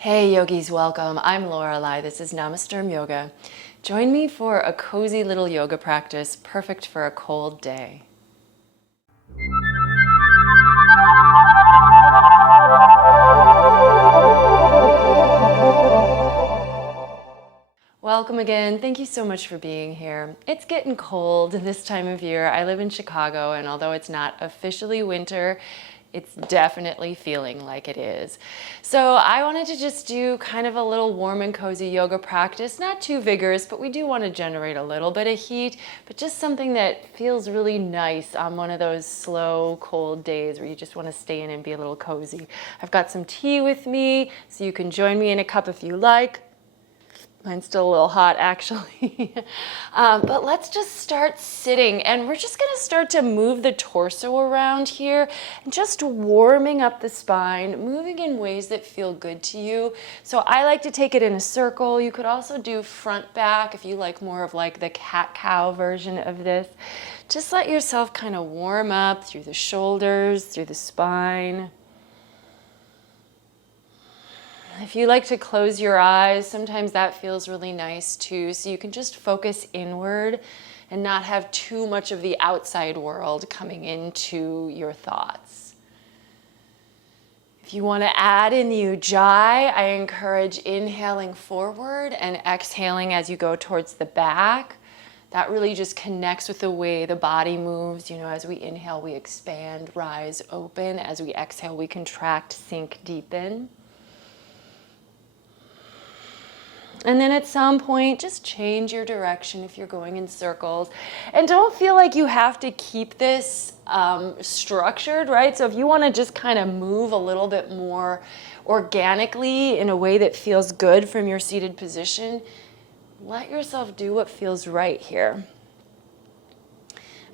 Hey yogis, welcome. I'm Lorelei. This is Namasturm Yoga. Join me for a cozy little yoga practice perfect for a cold day. Welcome again. Thank you so much for being here. It's getting cold this time of year. I live in Chicago, and although it's not officially winter, it's definitely feeling like it is. So I wanted to just do kind of a little warm and cozy yoga practice, not too vigorous, but we do want to generate a little bit of heat, but just something that feels really nice on one of those slow, cold days where you just want to stay in and be a little cozy. I've got some tea with me, so you can join me in a cup if you like. Mine's still a little hot, actually. But let's just start sitting, and we're just going to start to move the torso around here and just warming up the spine, moving in ways that feel good to you. So I like to take it in a circle. You could also do front back if you like more of like the cat-cow version of this. Just let yourself kind of warm up through the shoulders, through the spine. If you like to close your eyes, sometimes that feels really nice too. So you can just focus inward and not have too much of the outside world coming into your thoughts. If you want to add in the ujjayi, I encourage inhaling forward and exhaling as you go towards the back. That really just connects with the way the body moves. You know, as we inhale, we expand, rise, open. As we exhale, we contract, sink, deepen. And then at some point, just change your direction if you're going in circles. And don't feel like you have to keep this structured, right? So if you want to just kind of move a little bit more organically in a way that feels good from your seated position, let yourself do what feels right here.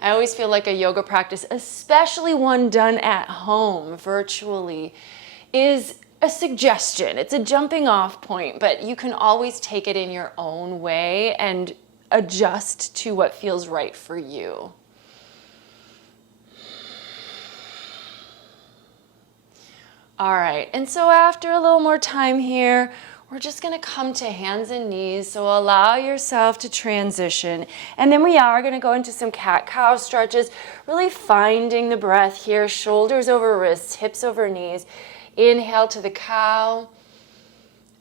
I always feel like a yoga practice, especially one done at home virtually, is a suggestion. It's a jumping off point, but you can always take it in your own way and adjust to what feels right for you. All right, and so after a little more time here, we're just going to come to hands and knees, so allow yourself to transition. And then we are going to go into some cat-cow stretches, really finding the breath here, shoulders over wrists, hips over knees. Inhale to the cow,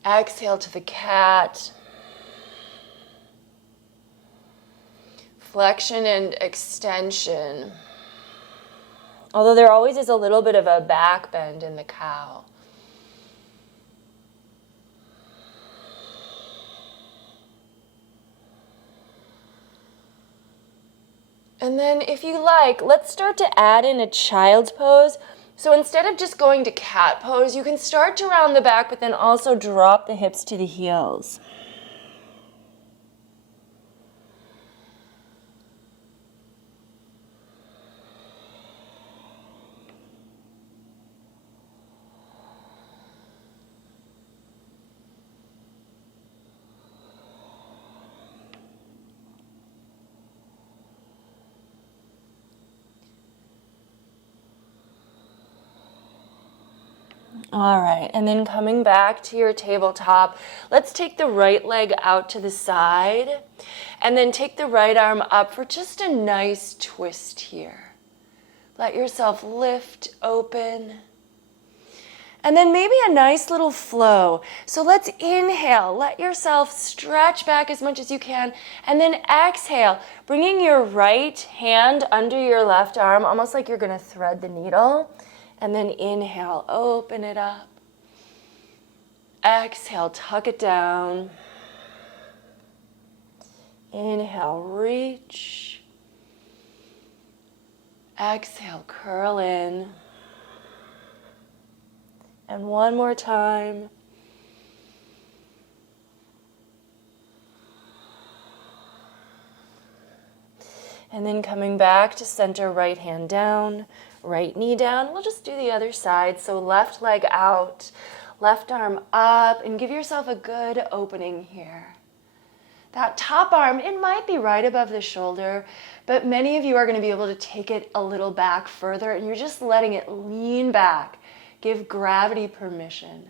exhale to the cat. Flexion and extension. Although there always is a little bit of a back bend in the cow. And then if you like, let's start to add in a child's pose. So instead of just going to cat pose, you can start to round the back, but then also drop the hips to the heels. All right, and then coming back to your tabletop, let's take the right leg out to the side and then take the right arm up for just a nice twist here. Let yourself lift, open, and then maybe a nice little flow. So let's inhale, let yourself stretch back as much as you can, and then exhale, bringing your right hand under your left arm, almost like you're gonna thread the needle. And then inhale, open it up. Exhale, tuck it down. Inhale, reach. Exhale, curl in. And one more time. And then coming back to center, right hand down. Right knee down. We'll just do the other side. So left leg out, left arm up, and give yourself a good opening here. That top arm, it might be right above the shoulder, but many of you are going to be able to take it a little back further, and you're just letting it lean back. Give gravity permission.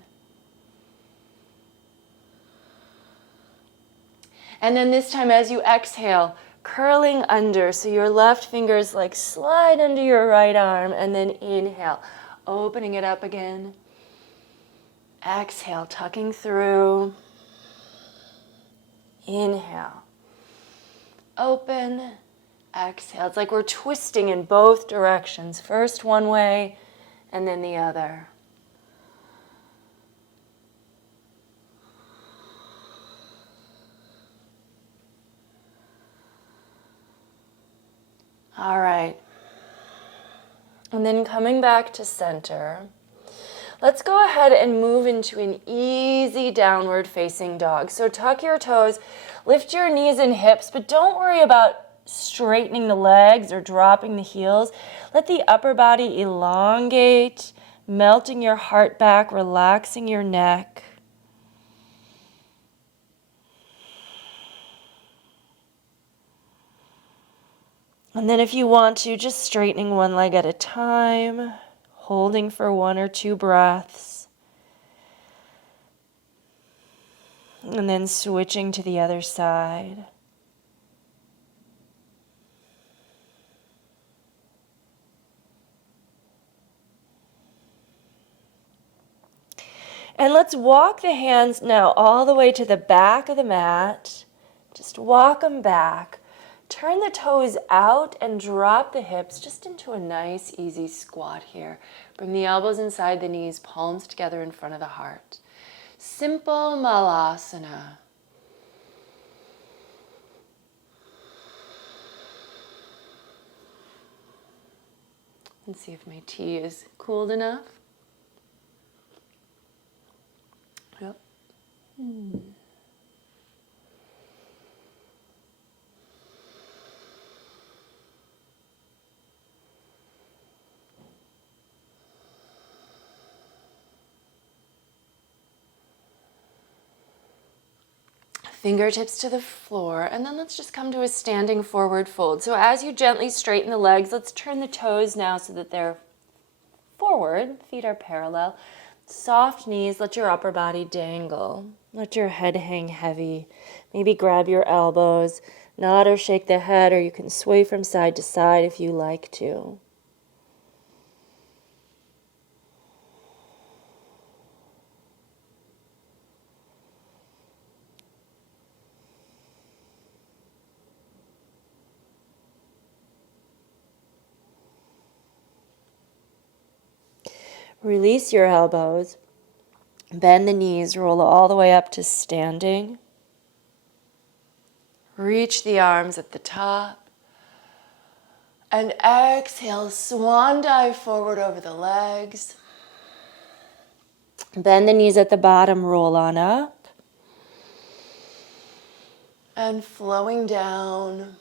And then this time as you exhale, curling under. So your left fingers like slide under your right arm, and then inhale, opening it up again. Exhale, tucking through. Inhale. Open. Exhale. It's like we're twisting in both directions. First one way, and then the other. All right. And then coming back to center, let's go ahead and move into an easy downward facing dog. So tuck your toes, lift your knees and hips, but don't worry about straightening the legs or dropping the heels. Let the upper body elongate, melting your heart back, relaxing your neck. And then if you want to, just straightening one leg at a time, holding for 1 or 2 breaths, and then switching to the other side. And let's walk the hands now all the way to the back of the mat. Just walk them back. Turn the toes out and drop the hips just into a nice, easy squat here. Bring the elbows inside the knees, palms together in front of the heart. Simple malasana. Let's see if my tea is cooled enough. Yep. Fingertips to the floor, and then let's just come to a standing forward fold. So as you gently straighten the legs, let's turn the toes now so that they're forward, feet are parallel. Soft knees, let your upper body dangle. Let your head hang heavy. Maybe grab your elbows, nod or shake the head, or you can sway from side to side if you like to. Release your elbows, bend the knees, roll all the way up to standing. Reach the arms at the top. And exhale, swan dive forward over the legs. Bend the knees at the bottom, roll on up. And flowing down.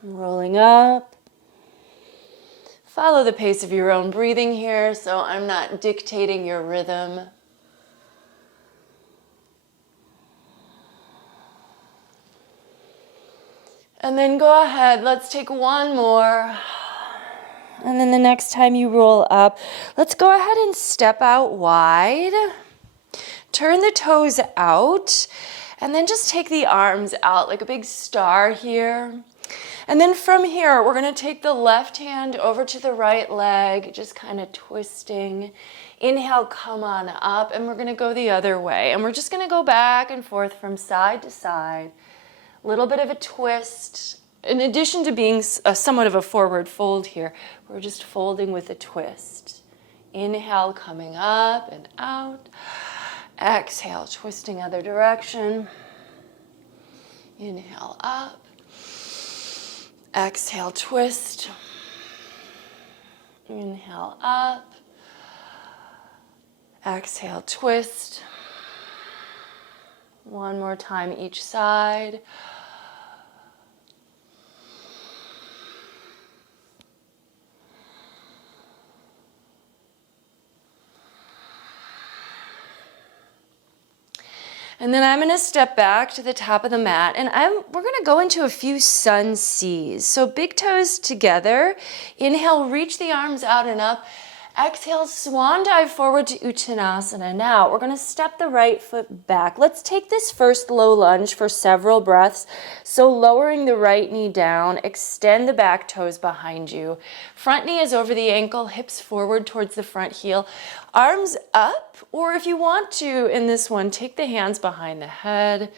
Rolling up. Follow the pace of your own breathing here, so I'm not dictating your rhythm. And then go ahead, let's take one more. And then the next time you roll up, let's go ahead and step out wide. Turn the toes out, and then just take the arms out like a big star here. And then from here, we're going to take the left hand over to the right leg, just kind of twisting. Inhale, come on up, and we're going to go the other way. And we're just going to go back and forth from side to side. A little bit of a twist. In addition to being somewhat of a forward fold here, we're just folding with a twist. Inhale, coming up and out. Exhale, twisting other direction. Inhale, up. Exhale, twist. Inhale, up. Exhale, twist. One more time each side. And then I'm going to step back to the top of the mat, and we're going to go into a few sun Cs. So big toes together. Inhale, reach the arms out and up. Exhale, swan dive forward to Uttanasana. Now, we're going to step the right foot back. Let's take this first low lunge for several breaths. So lowering the right knee down, extend the back toes behind you. Front knee is over the ankle, hips forward towards the front heel. Arms up, or if you want to, in this one, take the hands behind the head.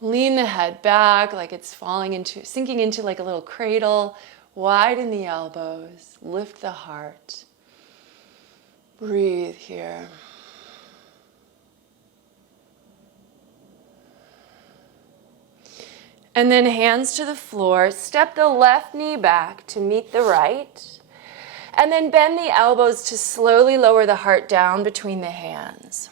Lean the head back like it's sinking into like a little cradle. Widen the elbows, lift the heart. Breathe here. And then hands to the floor. Step the left knee back to meet the right. And then bend the elbows to slowly lower the heart down between the hands.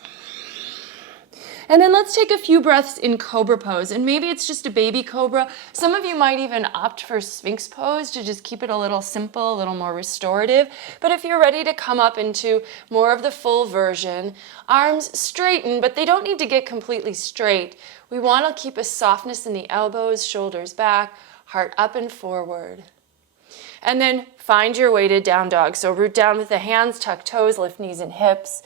And then let's take a few breaths in cobra pose. And maybe it's just a baby cobra. Some of you might even opt for sphinx pose to just keep it a little simple, a little more restorative. But if you're ready to come up into more of the full version, arms straighten, but they don't need to get completely straight. We want to keep a softness in the elbows, shoulders back, heart up and forward. And then find your way to down dog. So root down with the hands, tuck toes, lift knees and hips.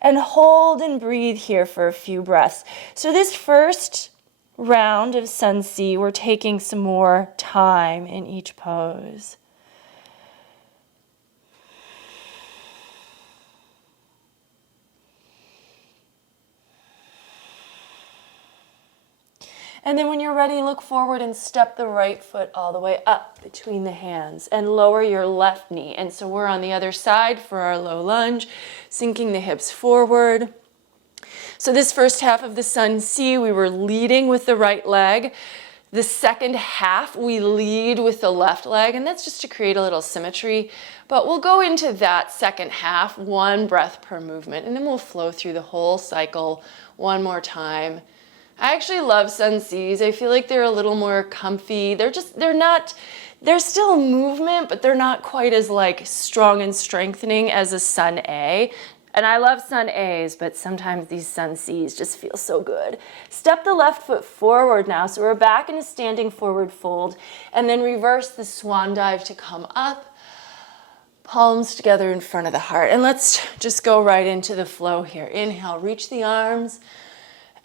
And hold and breathe here for a few breaths. So this first round of Sun C, we're taking some more time in each pose. And then when you're ready, look forward and step the right foot all the way up between the hands and lower your left knee. And so we're on the other side for our low lunge, sinking the hips forward. So this first half of the Sun C, we were leading with the right leg. The second half, we lead with the left leg, and that's just to create a little symmetry. But we'll go into that second half, one breath per movement, and then we'll flow through the whole cycle one more time. I actually love Sun Cs. I feel like they're a little more comfy. They're still movement, but they're not quite as like strong and strengthening as a Sun A. And I love Sun A's, but sometimes these Sun Cs just feel so good. Step the left foot forward now. So we're back in a standing forward fold, and then reverse the swan dive to come up. Palms together in front of the heart. And let's just go right into the flow here. Inhale, reach the arms.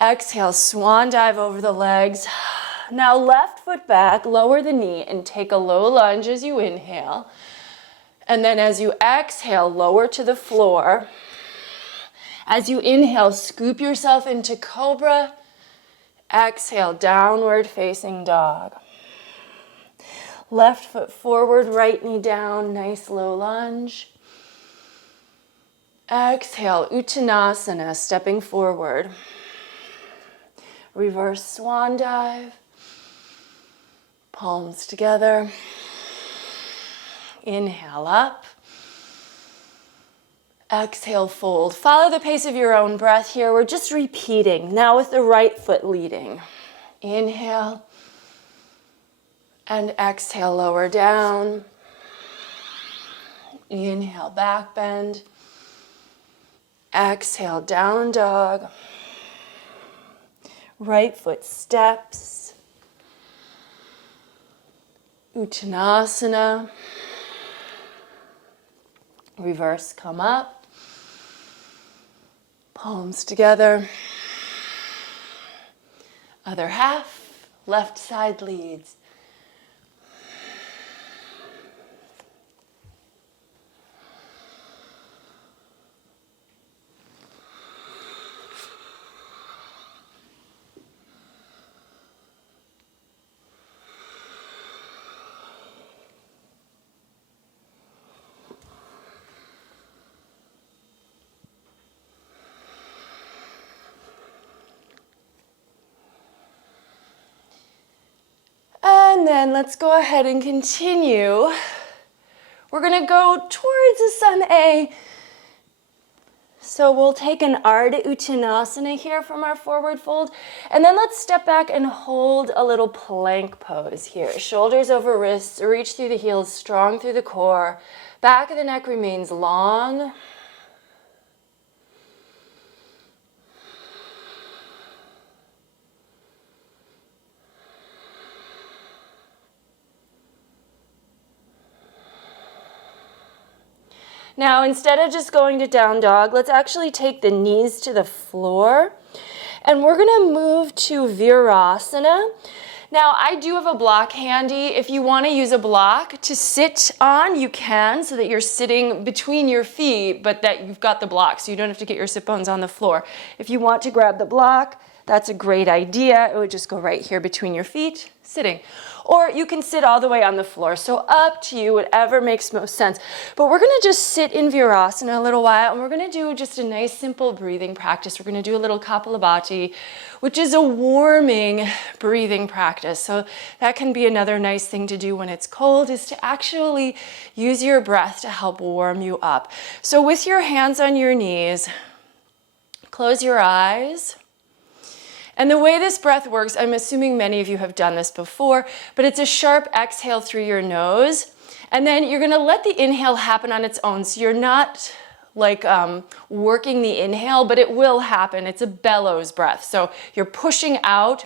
Exhale, swan dive over the legs. Now left foot back, lower the knee and take a low lunge as you inhale. And then as you exhale, lower to the floor. As you inhale, scoop yourself into cobra. Exhale, downward facing dog. Left foot forward, right knee down, nice low lunge. Exhale, Uttanasana, stepping forward. Reverse swan dive. Palms together. Inhale up. Exhale, fold. Follow the pace of your own breath here. We're just repeating. Now with the right foot leading. Inhale. And exhale, lower down. Inhale, back bend. Exhale, down dog. Right foot steps. Uttanasana. Reverse, come up. Palms together. Other half, left side leads. And then let's go ahead and continue. We're going to go towards the Sun A. So we'll take an Ardha Uttanasana here from our forward fold. And then let's step back and hold a little plank pose here. Shoulders over wrists, reach through the heels, strong through the core. Back of the neck remains long. Now, instead of just going to down dog, let's actually take the knees to the floor. And we're going to move to Virasana. Now, I do have a block handy. If you want to use a block to sit on, you can, so that you're sitting between your feet, but that you've got the block, so you don't have to get your sit bones on the floor. If you want to grab the block, that's a great idea. It would just go right here between your feet, sitting. Or you can sit all the way on the floor. So up to you, whatever makes most sense. But we're going to just sit in Virasana a little while, and we're going to do just a nice simple breathing practice. We're going to do a little Kapalabhati, which is a warming breathing practice. So that can be another nice thing to do when it's cold, is to actually use your breath to help warm you up. So with your hands on your knees, close your eyes. And the way this breath works, I'm assuming many of you have done this before, but it's a sharp exhale through your nose. And then you're going to let the inhale happen on its own. So you're not like working the inhale, but it will happen. It's a bellows breath. So you're pushing out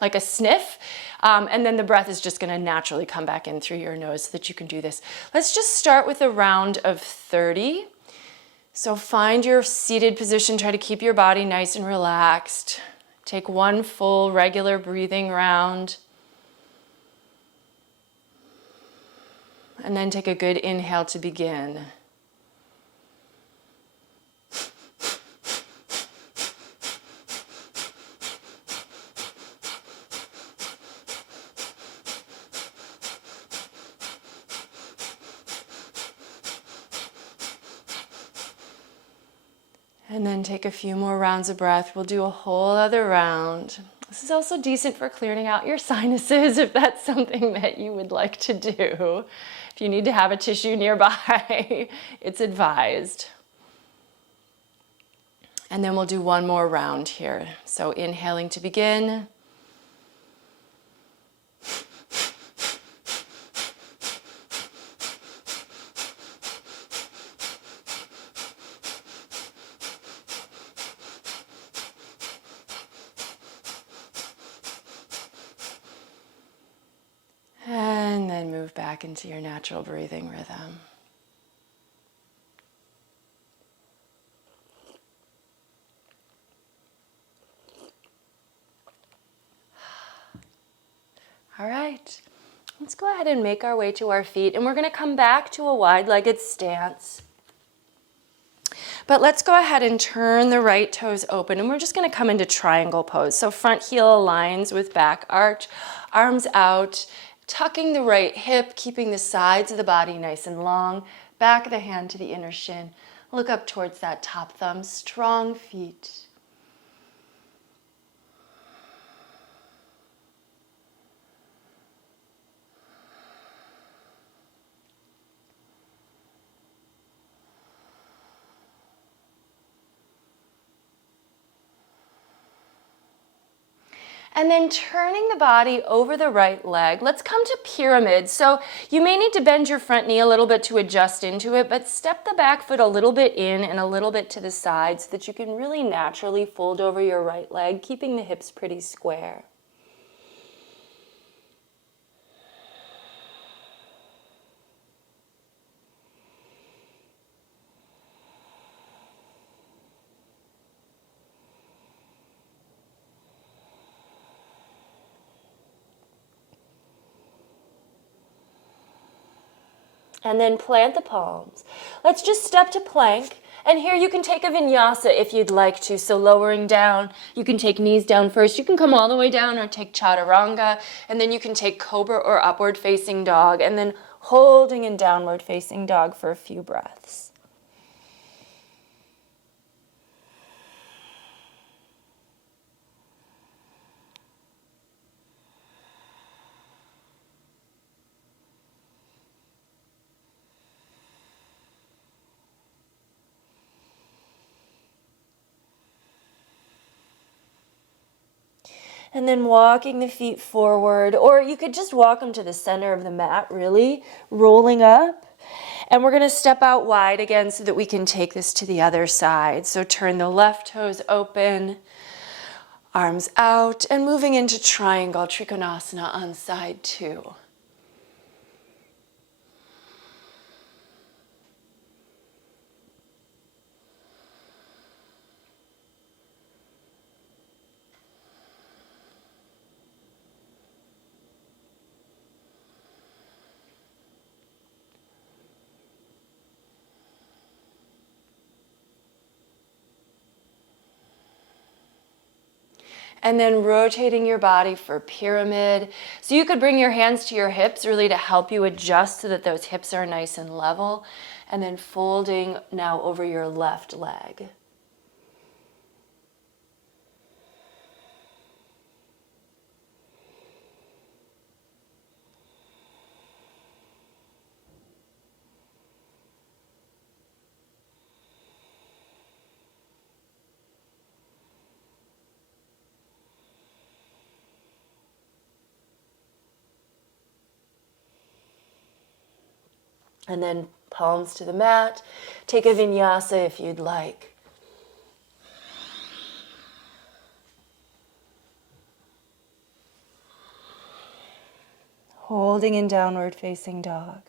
like a sniff. And then the breath is just going to naturally come back in through your nose so that you can do this. Let's just start with a round of 30. So find your seated position, try to keep your body nice and relaxed. Take one full regular breathing round. And then take a good inhale to begin. And then take a few more rounds of breath. We'll do a whole other round. This is also decent for clearing out your sinuses if that's something that you would like to do. If you need to have a tissue nearby, it's advised. And then we'll do one more round here. So inhaling to begin. And then move back into your natural breathing rhythm. All right, let's go ahead and make our way to our feet, and we're going to come back to a wide-legged stance. But let's go ahead and turn the right toes open, and we're just going to come into triangle pose. So front heel aligns with back arch, arms out, tucking the right hip, keeping the sides of the body nice and long, back of the hand to the inner shin. Look up towards that top thumb, strong feet. And then turning the body over the right leg. Let's come to pyramid. So you may need to bend your front knee a little bit to adjust into it, but step the back foot a little bit in and a little bit to the side so that you can really naturally fold over your right leg, keeping the hips pretty square. And then plant the palms. Let's just step to plank. And here you can take a vinyasa if you'd like to. So lowering down, you can take knees down first. You can come all the way down or take chaturanga. And then you can take cobra or upward facing dog. And then holding in downward facing dog for a few breaths. And then walking the feet forward, or you could just walk them to the center of the mat, really, rolling up. And we're going to step out wide again so that we can take this to the other side. So turn the left toes open, arms out, and moving into triangle, Trikonasana on side 2. And then rotating your body for pyramid. So you could bring your hands to your hips really to help you adjust so that those hips are nice and level. And then folding now over your left leg. And then palms to the mat. Take a vinyasa if you'd like. Holding in downward facing dog.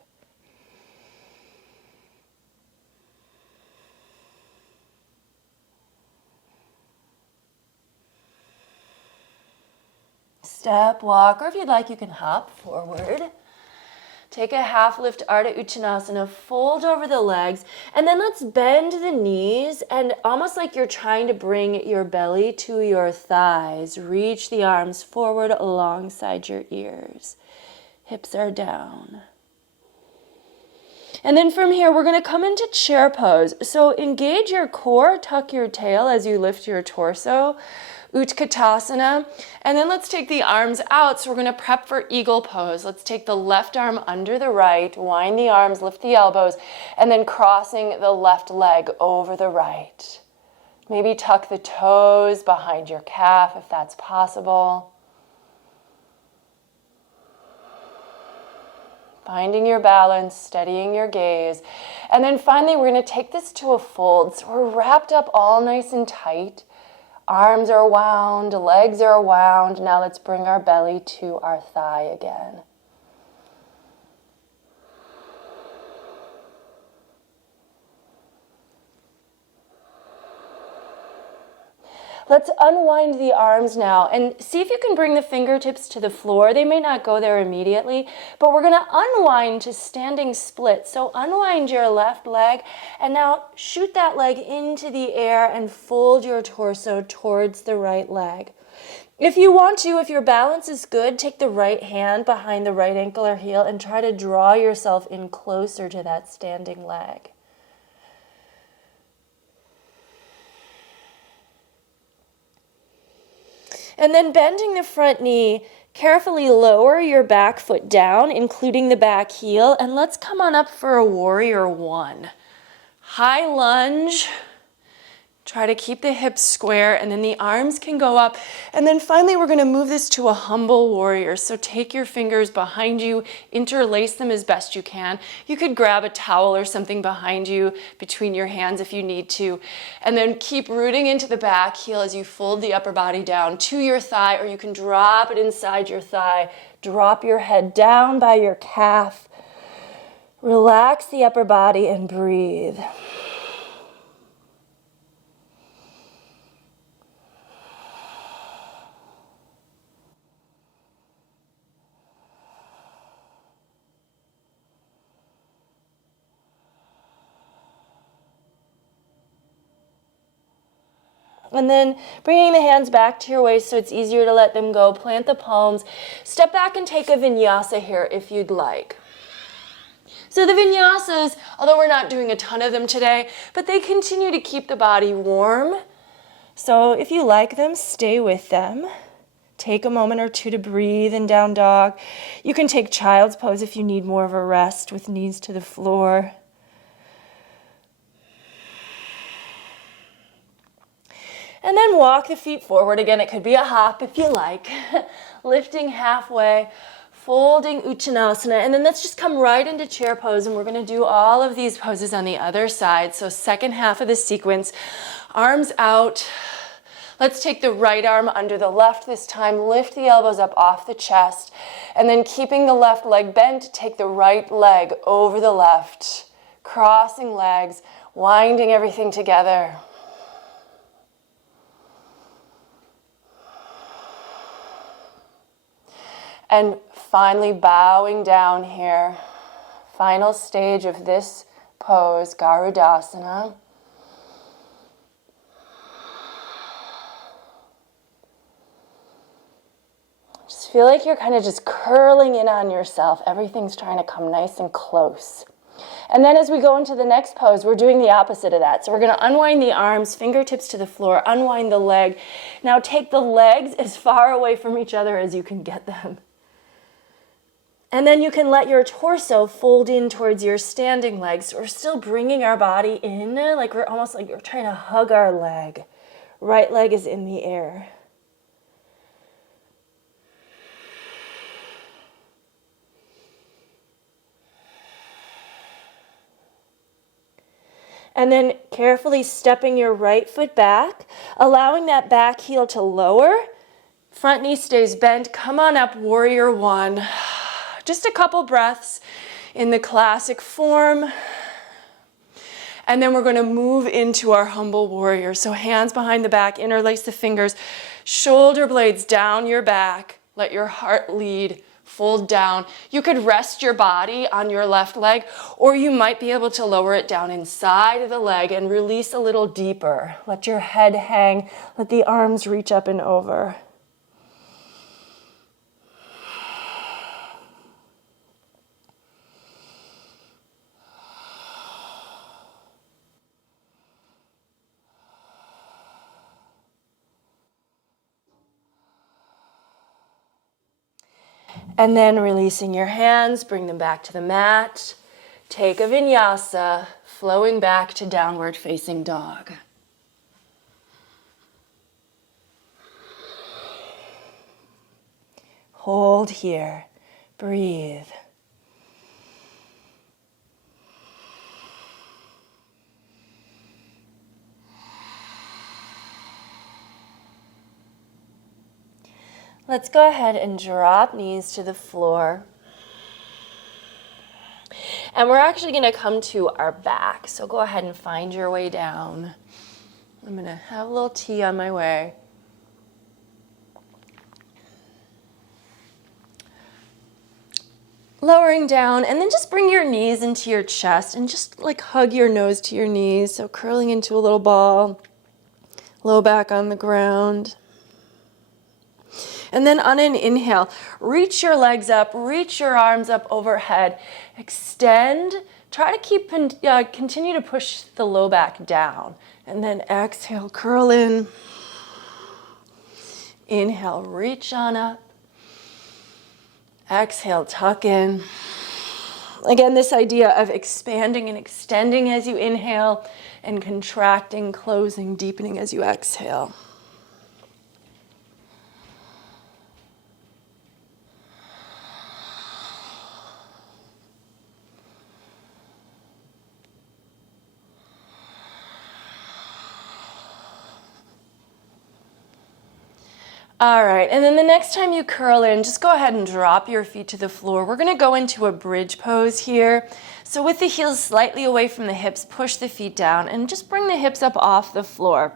Step, walk, or if you'd like, you can hop forward. Take a half lift Ardha Uttanasana, fold over the legs, and then let's bend the knees, and almost like you're trying to bring your belly to your thighs. Reach the arms forward alongside your ears. Hips are down. And then from here, we're going to come into chair pose. So engage your core, tuck your tail as you lift your torso. Utkatasana. And then let's take the arms out. So we're going to prep for eagle pose. Let's take the left arm under the right, wind the arms, lift the elbows, and then crossing the left leg over the right. Maybe tuck the toes behind your calf if that's possible. Finding your balance, steadying your gaze. And then finally, we're going to take this to a fold. So we're wrapped up all nice and tight. Arms are wound, legs are wound. Now let's bring our belly to our thigh again. Let's unwind the arms now and see if you can bring the fingertips to the floor. They may not go there immediately, but we're going to unwind to standing split. So unwind your left leg and now shoot that leg into the air and fold your torso towards the right leg. If you want to, if your balance is good, take the right hand behind the right ankle or heel and try to draw yourself in closer to that standing leg. And then bending the front knee, carefully lower your back foot down, including the back heel, and let's come on up for a warrior one. High lunge. Try to keep the hips square, and then the arms can go up. And then finally, we're going to move this to a humble warrior. So take your fingers behind you, interlace them as best you can. You could grab a towel or something behind you between your hands if you need to. And then keep rooting into the back heel as you fold the upper body down to your thigh, or you can drop it inside your thigh. Drop your head down by your calf. Relax the upper body and breathe. And then bringing the hands back to your waist so it's easier to let them go. Plant the palms. Step back and take a vinyasa here if you'd like. So the vinyasas, although we're not doing a ton of them today, but they continue to keep the body warm. So if you like them, stay with them. Take a moment or two to breathe in down dog. You can take child's pose if you need more of a rest with knees to the floor. And then walk the feet forward. Again, it could be a hop if you like. Lifting halfway, folding Uttanasana. And then let's just come right into chair pose. And we're going to do all of these poses on the other side. So second half of the sequence, arms out. Let's take the right arm under the left this time. Lift the elbows up off the chest. And then keeping the left leg bent, take the right leg over the left. Crossing legs, winding everything together. And finally bowing down here. Final stage of this pose, Garudasana. Just feel like you're kind of just curling in on yourself. Everything's trying to come nice and close. And then as we go into the next pose, we're doing the opposite of that. So we're going to unwind the arms, fingertips to the floor, unwind the leg. Now take the legs as far away from each other as you can get them. And then you can let your torso fold in towards your standing legs. So we're still bringing our body in, like we're almost like we're trying to hug our leg. Right leg is in the air. And then carefully stepping your right foot back, allowing that back heel to lower. Front knee stays bent. Come on up, warrior one. Just a couple breaths in the classic form. And then we're going to move into our humble warrior. So hands behind the back, interlace the fingers, shoulder blades down your back. Let your heart lead. Fold down. You could rest your body on your left leg, or you might be able to lower it down inside of the leg and release a little deeper. Let your head hang. Let the arms reach up and over. And then releasing your hands, bring them back to the mat. Take a vinyasa, flowing back to downward facing dog. Hold here. Breathe. Let's go ahead and drop knees to the floor. And we're actually going to come to our back. So go ahead and find your way down. I'm going to have a little tea on my way. Lowering down, and then just bring your knees into your chest and just like hug your nose to your knees. So curling into a little ball, low back on the ground. And then on an inhale, reach your legs up, reach your arms up overhead, extend, try to continue to push the low back down. And then exhale, curl in. Inhale, reach on up. Exhale, tuck in. Again, this idea of expanding and extending as you inhale and contracting, closing, deepening as you exhale. All right, and then the next time you curl in, just go ahead and drop your feet to the floor. We're going to go into a bridge pose here. So with the heels slightly away from the hips, push the feet down and just bring the hips up off the floor.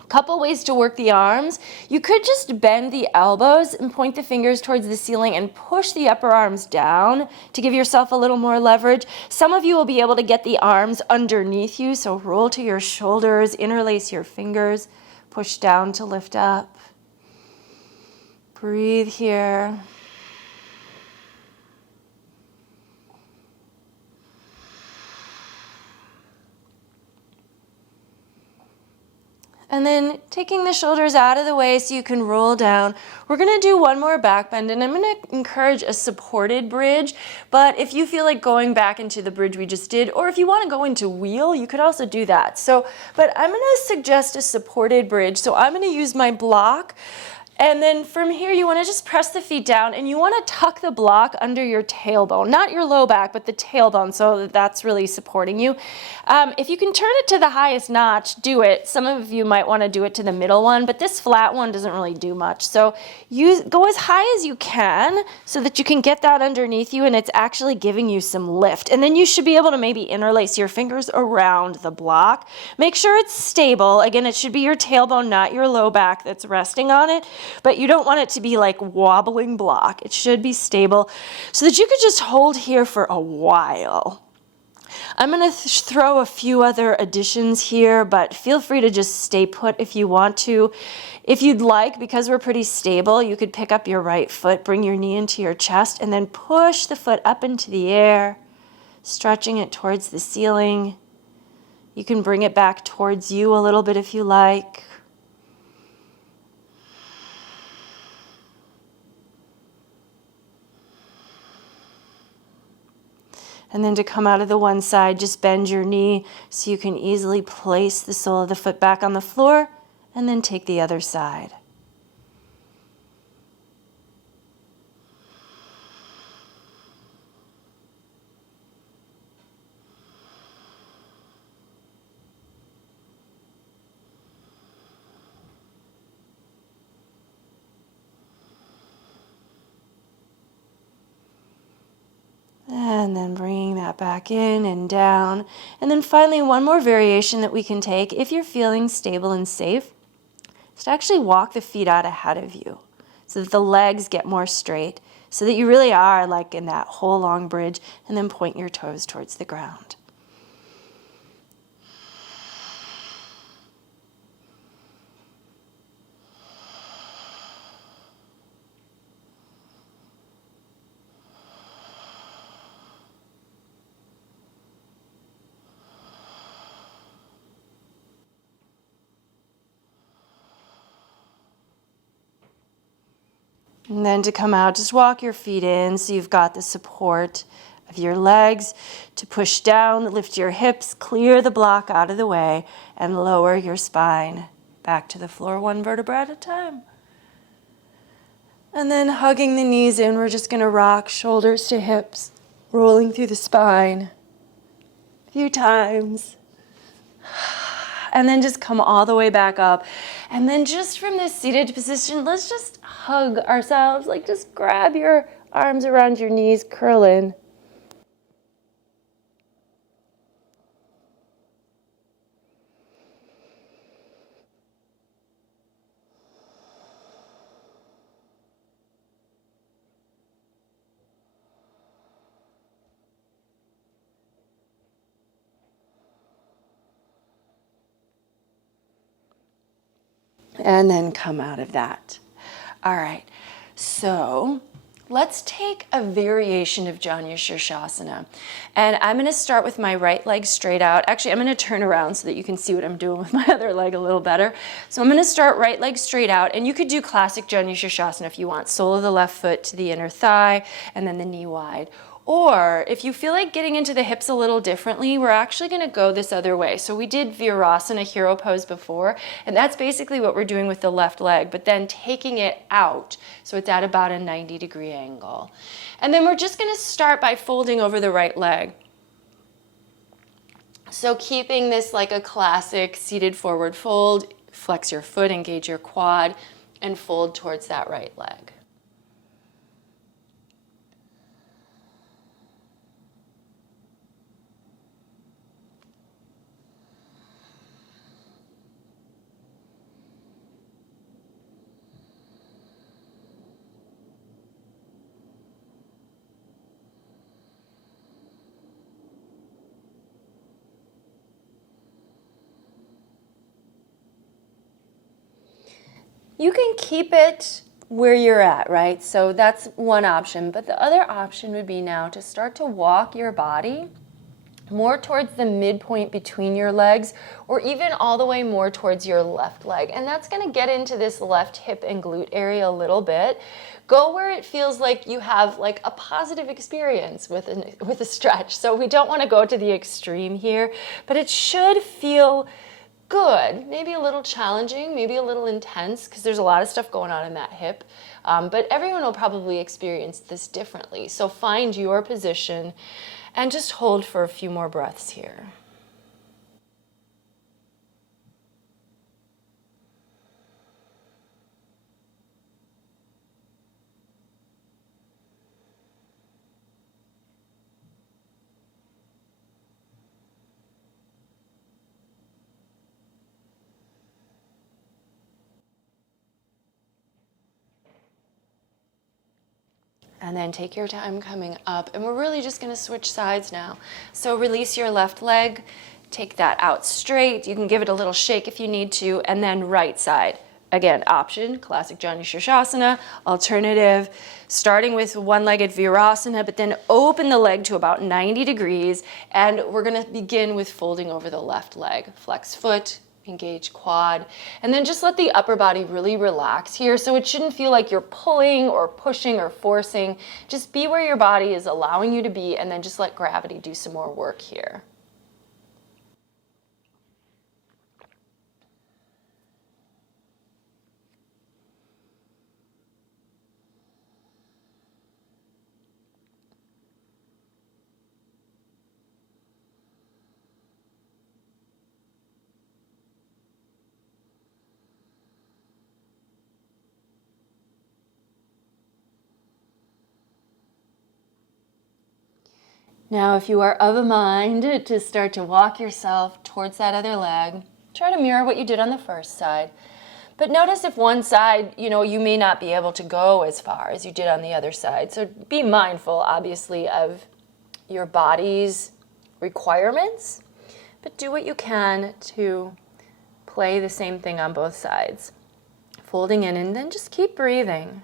A couple ways to work the arms. You could just bend the elbows and point the fingers towards the ceiling and push the upper arms down to give yourself a little more leverage. Some of you will be able to get the arms underneath you, so roll to your shoulders, interlace your fingers, push down to lift up. Breathe here. And then taking the shoulders out of the way so you can roll down. We're going to do one more back bend, and I'm going to encourage a supported bridge. But if you feel like going back into the bridge we just did, or if you want to go into wheel, you could also do that. But I'm going to suggest a supported bridge. So I'm going to use my block. And then from here, you want to just press the feet down, and you want to tuck the block under your tailbone, not your low back, but the tailbone, so that's really supporting you. If you can turn it to the highest notch, do it. Some of you might want to do it to the middle one, but this flat one doesn't really do much. So go as high as you can so that you can get that underneath you, and it's actually giving you some lift. And then you should be able to maybe interlace your fingers around the block. Make sure it's stable. Again, it should be your tailbone, not your low back that's resting on it. But you don't want it to be like wobbling block. It should be stable so that you could just hold here for a while. I'm going to throw a few other additions here, but feel free to just stay put if you want to. If you'd like, because we're pretty stable, you could pick up your right foot, bring your knee into your chest, and then push the foot up into the air, stretching it towards the ceiling. You can bring it back towards you a little bit if you like. And then to come out of the one side, just bend your knee so you can easily place the sole of the foot back on the floor, and then take the other side. And then bringing that back in and down. And then finally, one more variation that we can take, if you're feeling stable and safe, is to actually walk the feet out ahead of you so that the legs get more straight, so that you really are like in that whole long bridge, and then point your toes towards the ground. And then to come out, just walk your feet in so you've got the support of your legs to push down, lift your hips, clear the block out of the way, and lower your spine back to the floor, one vertebra at a time. And then hugging the knees in, we're just going to rock shoulders to hips, rolling through the spine a few times. And then just come all the way back up. And then just from this seated position, let's just hug ourselves. Like just grab your arms around your knees, curl in. And then come out of that. All right, so let's take a variation of Janu Shirshasana. And I'm going to start with my right leg straight out. Actually, I'm going to turn around so that you can see what I'm doing with my other leg a little better. So I'm going to start right leg straight out, and you could do classic Janu Shirshasana if you want. Sole of the left foot to the inner thigh, and then the knee wide. Or if you feel like getting into the hips a little differently, we're actually going to go this other way. So we did Virasana, hero pose before, and that's basically what we're doing with the left leg, but then taking it out. So it's at about a 90-degree angle. And then we're just going to start by folding over the right leg. So keeping this like a classic seated forward fold, flex your foot, engage your quad, and fold towards that right leg. You can keep it where you're at, right? So that's one option. But the other option would be now to start to walk your body more towards the midpoint between your legs, or even all the way more towards your left leg. And that's going to get into this left hip and glute area a little bit. Go where it feels like you have like a positive experience with a stretch. So we don't want to go to the extreme here, but it should feel good, maybe a little challenging, maybe a little intense, because there's a lot of stuff going on in that hip. But everyone will probably experience this differently. So find your position and just hold for a few more breaths here. And then take your time coming up. And we're really just gonna switch sides now. So release your left leg, take that out straight. You can give it a little shake if you need to, and then right side. Again, option, classic Janu Shirshasana, alternative, starting with one-legged Virasana, but then open the leg to about 90 degrees, and we're gonna begin with folding over the left leg. Flex foot, engage quad, and then just let the upper body really relax here. So it shouldn't feel like you're pulling or pushing or forcing. Just be where your body is allowing you to be, and then just let gravity do some more work here. Now, if you are of a mind to start to walk yourself towards that other leg, try to mirror what you did on the first side. But notice if one side, you may not be able to go as far as you did on the other side. So be mindful, obviously, of your body's requirements, but do what you can to play the same thing on both sides. Folding in, and then just keep breathing.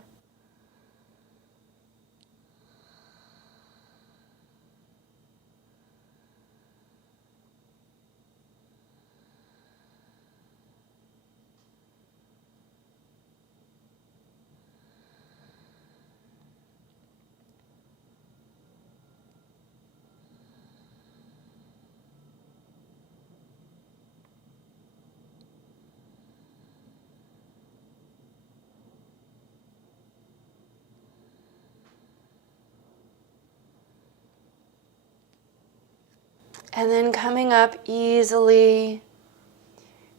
And then coming up easily,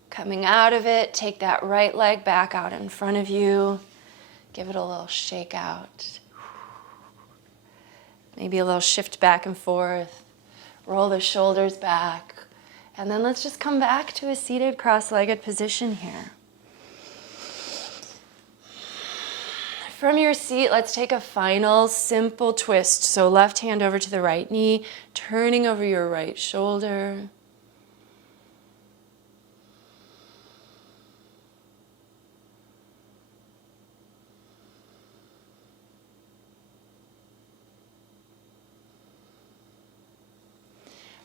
coming out of it, take that right leg back out in front of you. Give it a little shake out. Maybe a little shift back and forth. Roll the shoulders back. And then let's just come back to a seated cross-legged position here. From your seat, let's take a final simple twist. So left hand over to the right knee, turning over your right shoulder.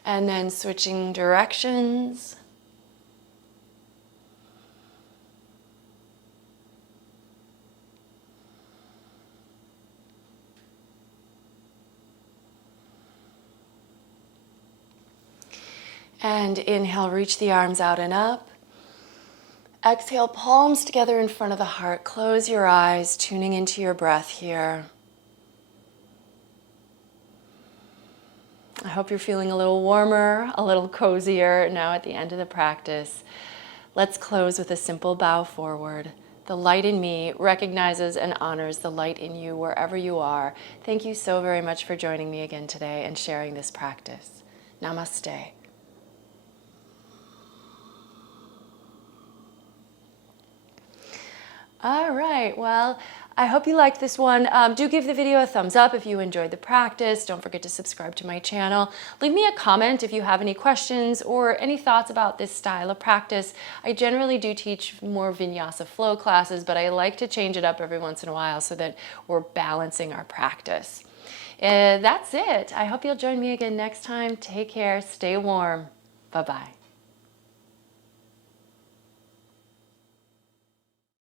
And then switching directions. And inhale, reach the arms out and up. Exhale, palms together in front of the heart. Close your eyes, tuning into your breath here. I hope you're feeling a little warmer, a little cozier now at the end of the practice. Let's close with a simple bow forward. The light in me recognizes and honors the light in you wherever you are. Thank you so very much for joining me again today and sharing this practice. Namaste. All right, well, I hope you liked this one. Do give the video a thumbs up if you enjoyed the practice. Don't forget to subscribe to my channel. Leave me a comment if you have any questions or any thoughts about this style of practice. I generally do teach more vinyasa flow classes, but I like to change it up every once in a while so that we're balancing our practice. That's it. I hope you'll join me again next time. Take care. Stay warm. Bye-bye.